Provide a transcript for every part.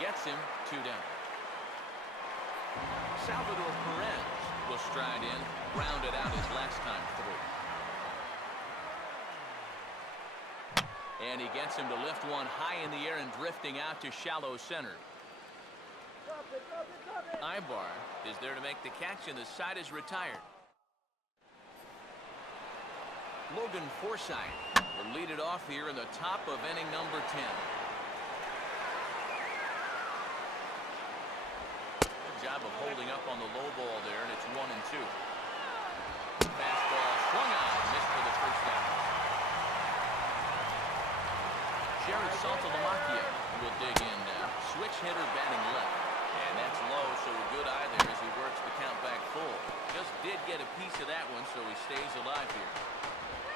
gets him 2 down. Salvador Perez will stride in, grounded out his last time through. And he gets him to lift one high in the air and drifting out to shallow center. Ibar is there to make the catch, and the side is retired. Logan Forsythe will lead it off here in the top of inning number 10. Good job of holding up on the low ball there, and it's 1-2. Fastball swung on, missed for the first down. Jared Saltalamacchia will dig in now. Switch hitter batting left. And that's low, so a good eye there as he works the count back full. Just did get a piece of that one, so he stays alive here.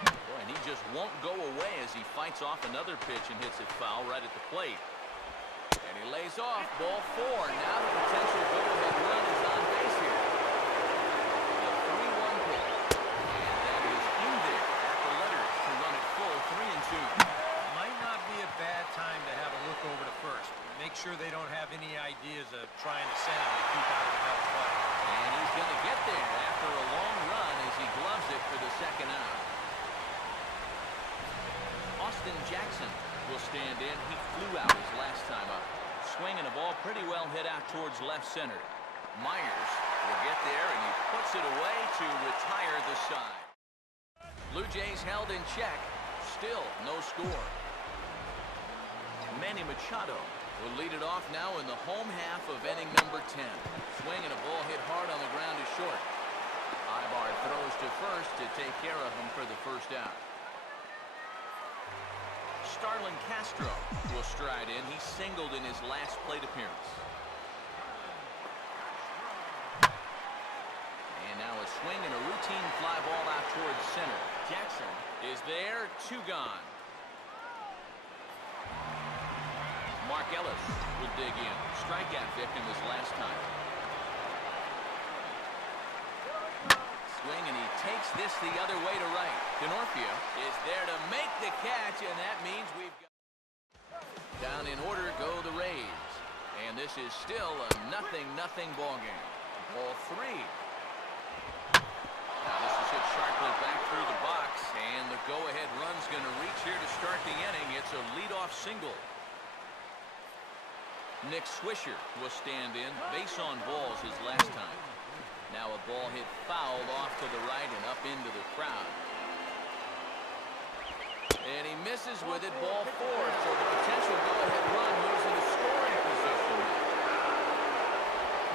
Boy, and he just won't go away as he fights off another pitch and hits it foul right at the plate. And he lays off, ball 4. Now the potential go-ahead run is on base here. The 3-1 pitch. And that is in there at the letters to run it full 3-2. Might not be a bad time to have a look over to first. Make sure they don't have any ideas of trying to send him to keep out of the double play. And he's going to get there after a long run as he gloves it for the second out. Austin Jackson will stand in. He flew out his last time up. Swinging a ball pretty well hit out towards left center. Myers will get there, and he puts it away to retire the side. Blue Jays held in check. Still no score. Manny Machado will lead it off now in the home half of inning number 10. Swing and a ball hit hard on the ground is short. Ibar throws to first to take care of him for the first out. Starlin Castro will stride in. He singled in his last plate appearance. And now a swing and a routine fly ball out towards center. Jackson is there, 2 gone. Mark Ellis will dig in. Strikeout victim his last time. Swing, and he takes this the other way to right. Denorfia is there to make the catch, and that means we've got... Down in order go the Rays. And this is still a 0-0 ball game. Ball 3. Now this is hit sharply back through the box, and the go-ahead run's going to reach here to start the inning. It's a leadoff single. Nick Swisher will stand in. Base on balls his last time. Now a ball hit fouled off to the right and up into the crowd. And he misses with it, ball 4. So the potential go-ahead run moves into scoring position.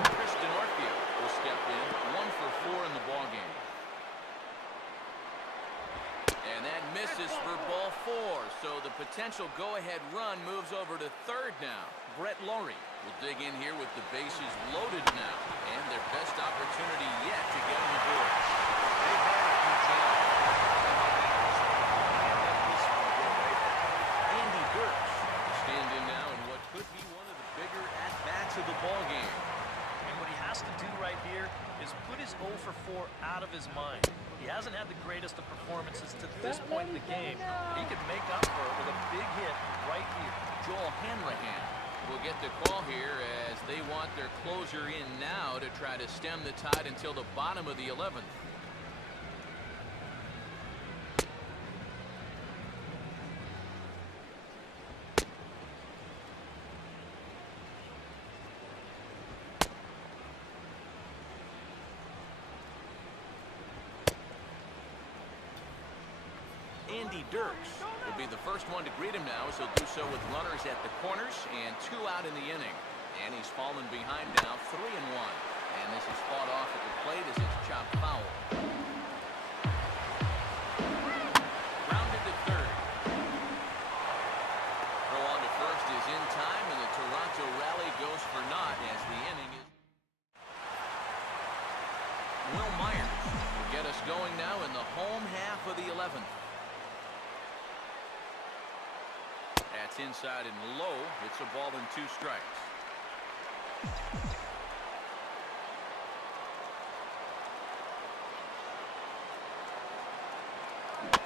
Chris Denorfia will step in. 1 for 4 in the ball game. And that misses for ball 4. So the potential go-ahead run moves over to third now. Brett Laurie will dig in here with the bases loaded now. And their best opportunity yet to get on the board. They've had a few chances. Andy Dirks will stand in now in what could be one of the bigger at-bats of the ball game. And what he has to do right here is put his 0 for 4 out of his mind. He hasn't had the greatest of performances to this point in the game. But he could make up for it with a big hit right here. Joel Hanrahan will get the call here as they want their closer in now to try to stem the tide until the bottom of the 11th. Andy Dirks will be the first one to greet him now, as he'll do so with runners at the corners and 2 out in the inning. And he's fallen behind now, 3-1. And this is fought off at the plate as it's chopped foul. Grounded to third. Throw on to first is in time, and the Toronto rally goes for naught as the inning is... Will Myers will get us going now in the home half of the 11th. That's inside and low. It's a ball and 2 strikes.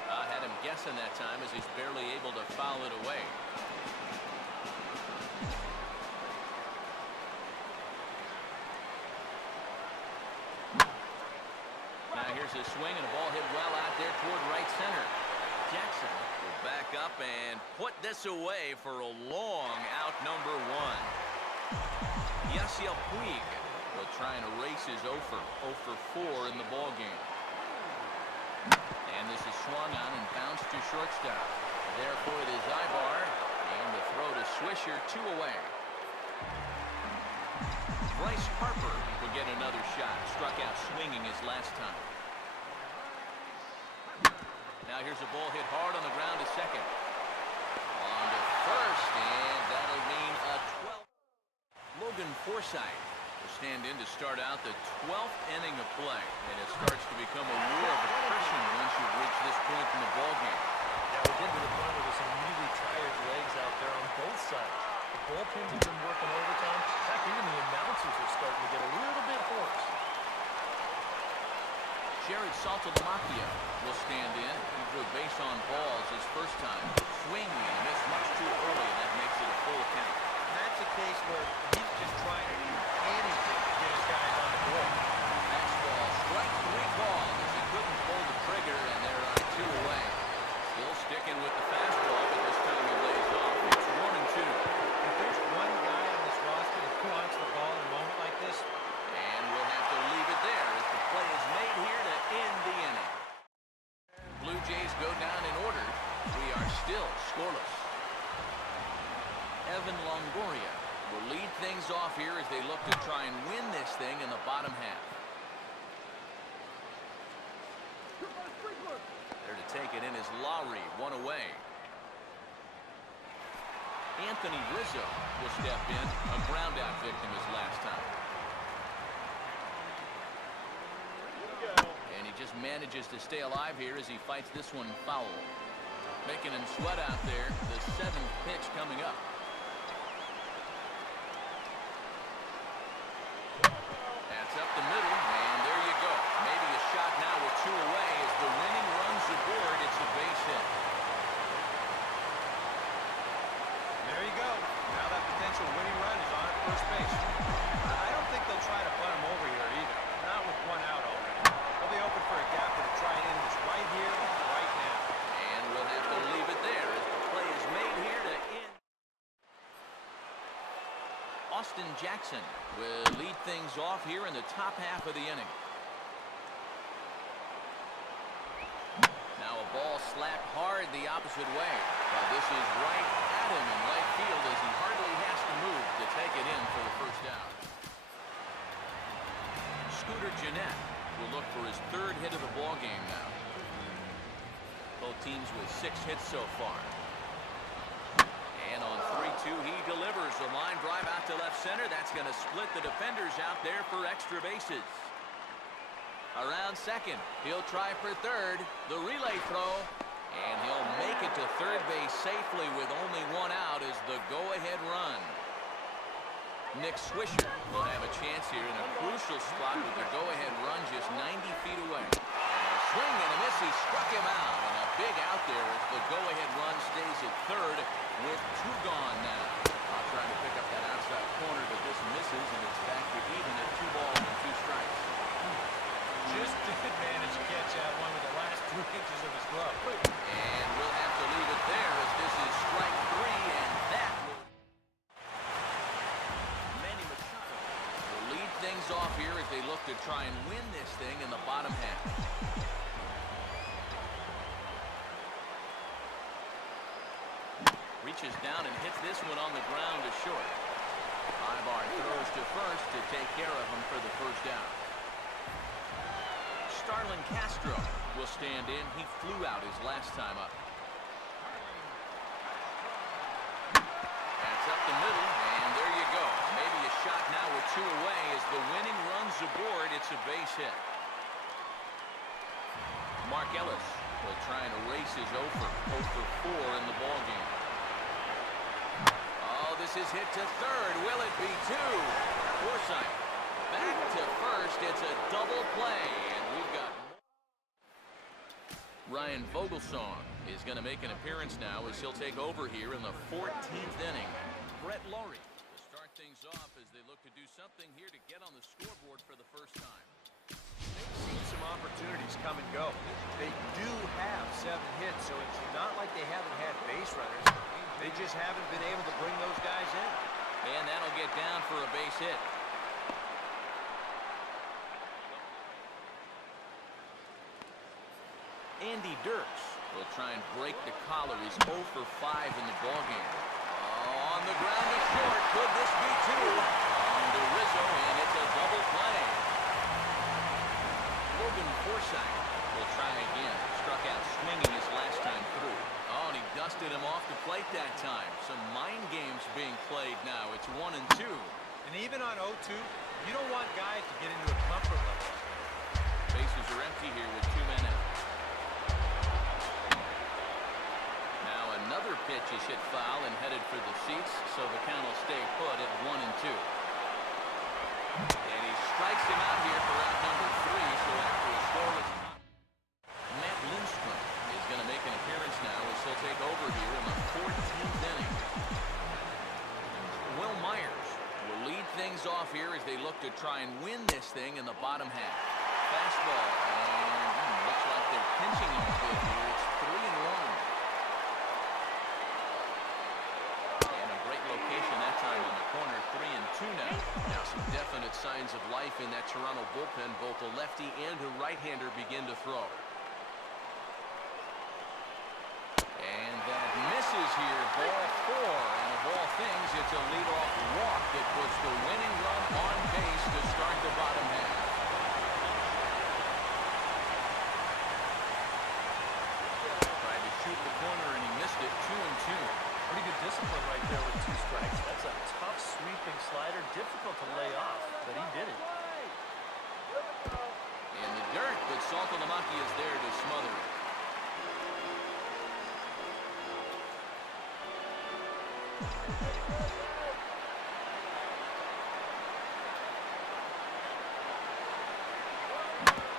Had him guessing that time as he's barely able to foul it away. Here's a swing and a ball hit well out there toward right center. Jackson will back up and put this away for a long out number one. Yasiel Puig will try and erase his 0 for 4 in the ball game. And this is swung on and bounced to shortstop. Therefore, it is Ibar, and the throw to Swisher, 2 away. Bryce Harper will get another shot. Struck out swinging his last time. Now here's a ball hit hard on the ground to second. On to first, and that'll mean a 12th. Logan Forsythe will stand in to start out the 12th inning of play. And it starts to become a war of attrition once you've reached this point in the ballgame. Yeah, we're getting to the point where there's some really tired legs out there on both sides. The bullpens have been working overtime. In fact, even the announcers are starting to get a little bit hoarse. Jared Saltalamacchia will stand in. He drew a base on balls his first time. Swinging and a miss much too early, and that makes it a full count. And that's a case where he's just trying to do anything to get his guys on the board. Fastball, strike 3 call as he couldn't pull the trigger, and there are 2 away. Still sticking with the fastball, but this time he lays off. It's 1-2. If there's one guy on this roster that wants the ball in a moment like this, And we'll have to leave it there as the play is made here to end the inning. Blue Jays go down in order. We are still scoreless. Evan Longoria will lead things off here as they look to try and win this thing in the bottom half. There to take it in is Lowry, 1 away. Anthony Rizzo will step in, a ground-out victim his last time. And he just manages to stay alive here as he fights this one foul. Making him sweat out there, the 7th pitch coming up. That's up the middle, and there you go. Maybe a shot now with 2 away as the winning runs aboard. It's a base hit. there you go. Now that potential winning run is on at first base. I don't think they'll try to bunt him over here either. Not with 1 out already. They'll be open for a gap to try and end this right here, right now. And we'll have to leave it there as the play is made here to end. Austin Jackson will lead things off here in the top half of the inning. Now a ball slapped hard the opposite way. Now this is right at him in right field as he hardly has to move to take it in for the first out. Scooter Gennett will look for his 3rd hit of the ball game now. Both teams with 6 hits so far. And on 3-2, he delivers a line drive out to left center. That's going to split the defenders out there for extra bases. Around second, he'll try for 3rd. The relay throw, and he'll make it to 3rd base safely with only 1 out as the go-ahead run. Nick Swisher will have a chance here in a crucial spot with the go-ahead run just 90 feet away. And a swing and a miss, he struck him out, and a big out there as the go-ahead run stays at 3rd with 2 gone now. I'll try to pick up that outside corner, but this misses, and it's back to even at 2 balls and 2 strikes. Just did manage to catch that one with the last 2 inches of his glove. And we'll have to leave it there as this is strike 3, and that will... Manny Machado will lead things off here as they look to try and win this thing in the bottom half. Reaches down and hits this one on the ground to short. Ibar throws to first to take care of him for the first out. Starlin Castro will stand in. He flew out his last time up. That's up the middle, and there you go. Maybe a shot now with 2 away as the winning runs aboard. It's a base hit. Mark Ellis will try and erase his 0 for 4 in the ballgame. Oh, this is hit to 3rd. Will it be 2? Forsythe back to first. It's a double play, and we've got Ryan Vogelsong is going to make an appearance now as he'll take over here in the 14th inning. Brett Lowry will start things off as they look to do something here to get on the scoreboard for the first time. Seen some opportunities come and go. They do have 7 hits, so it's not like they haven't had base runners. They just haven't been able to bring those guys in. And that'll get down for a base hit. Andy Dirks will try and break the collar. He's 0 for 5 in the ballgame. On the ground to short. Could this be 2? On to Rizzo, and it's a double play. Logan Forsythe will try again. Struck out swinging his last time through. Oh, and he dusted him off the plate that time. Some mind games being played now. It's 1-2. And even on 0-2, you don't want guys to get into a comfort level. Bases are empty here with 2 men out. Now another pitch is hit foul and headed for the seats, so the count will stay put at 1-2. And he strikes him out here for out number 3, so after a scoreless tie, Matt Lindstrom is going to make an appearance now as he'll take over here in the 14th inning. Will Myers will lead things off here as they look to try and win this thing in the bottom half. Fastball, and looks like they're pinching him a bit here. It's 3-1. And a great location that time on the corner. 3-2 now. Now some definite signs of life in that Toronto bullpen. Both a lefty and a right-hander begin to throw. And that misses here. Ball 4. And of all things, it's a leadoff walk that puts the winning run on base to start the bottom half. Tried to shoot the corner and he missed it. 2-2. Pretty good discipline right there with 2 strikes. That's a tough sweeping slider. Difficult to lay off, but he did it. In the dirt, but Saltalamacchia is there to smother it.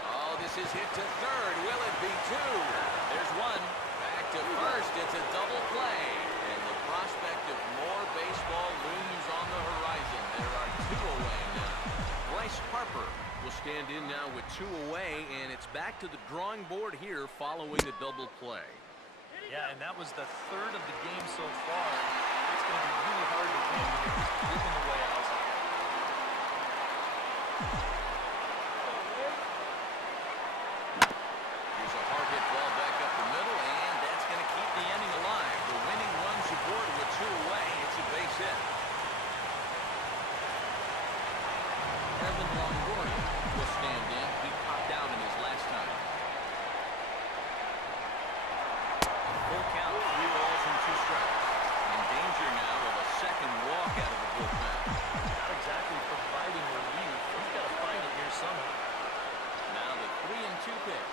Oh, this is hit to third. Will it be 2? There's 1. Back to first. It's a double play. And the prospect of more baseball looms on the horizon. There are 2 away now. Bryce Harper will stand in now with 2 away, and it's back to the drawing board here following the double play. Yeah, and that was the 3rd of the game so far. It's going to be really hard to win when you're just giving away outs. Here's a hard hit ball back up the middle, and that's going to keep the inning alive. The winning runs aboard with 2 away. It's a base hit. Evan Longoria will stand in. He popped out in his last time. Full count, 3 balls and 2 strikes. In danger now of a second walk out of the bullpen. Not exactly providing relief. He's got to find it here somehow. Now the 3-2 pitch.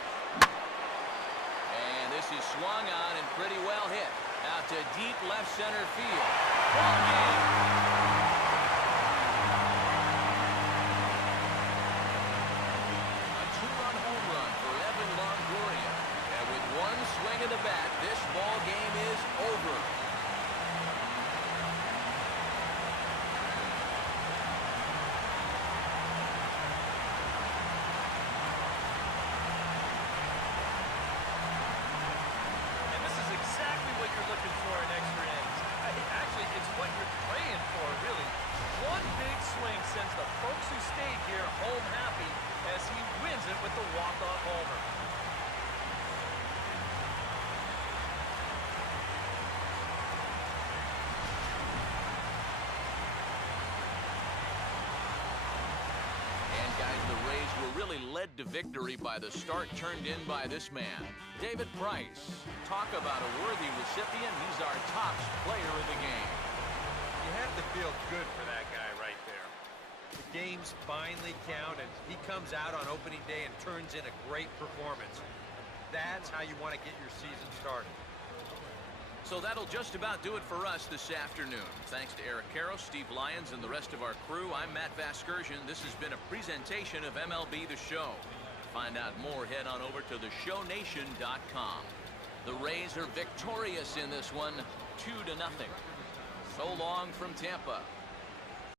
And this is swung on and pretty well hit. Out to deep left center field. Ball game. A 2-run home run for Evan Longoria. And with 1 swing of the bat, this ball game is over. And this is exactly what you're looking for in extra innings. Actually, it's what you're praying for, really. 1 big swing sends the folks who stayed here home happy as he wins it with the walk-off homer. And guys, the Rays were really led to victory by the start turned in by this man, David Price. Talk about a worthy recipient. He's our top player of the game. You have to feel good for that guy right there. The games finally count, and he comes out on opening day and turns in a great performance. That's how you want to get your season started. So that'll just about do it for us this afternoon. Thanks to Eric Karros, Steve Lyons, and the rest of our crew. I'm Matt Vasgersian. This has been a presentation of MLB The Show. To find out more, head on over to theshownation.com. The Rays are victorious in this one, 2-0. So long from Tampa.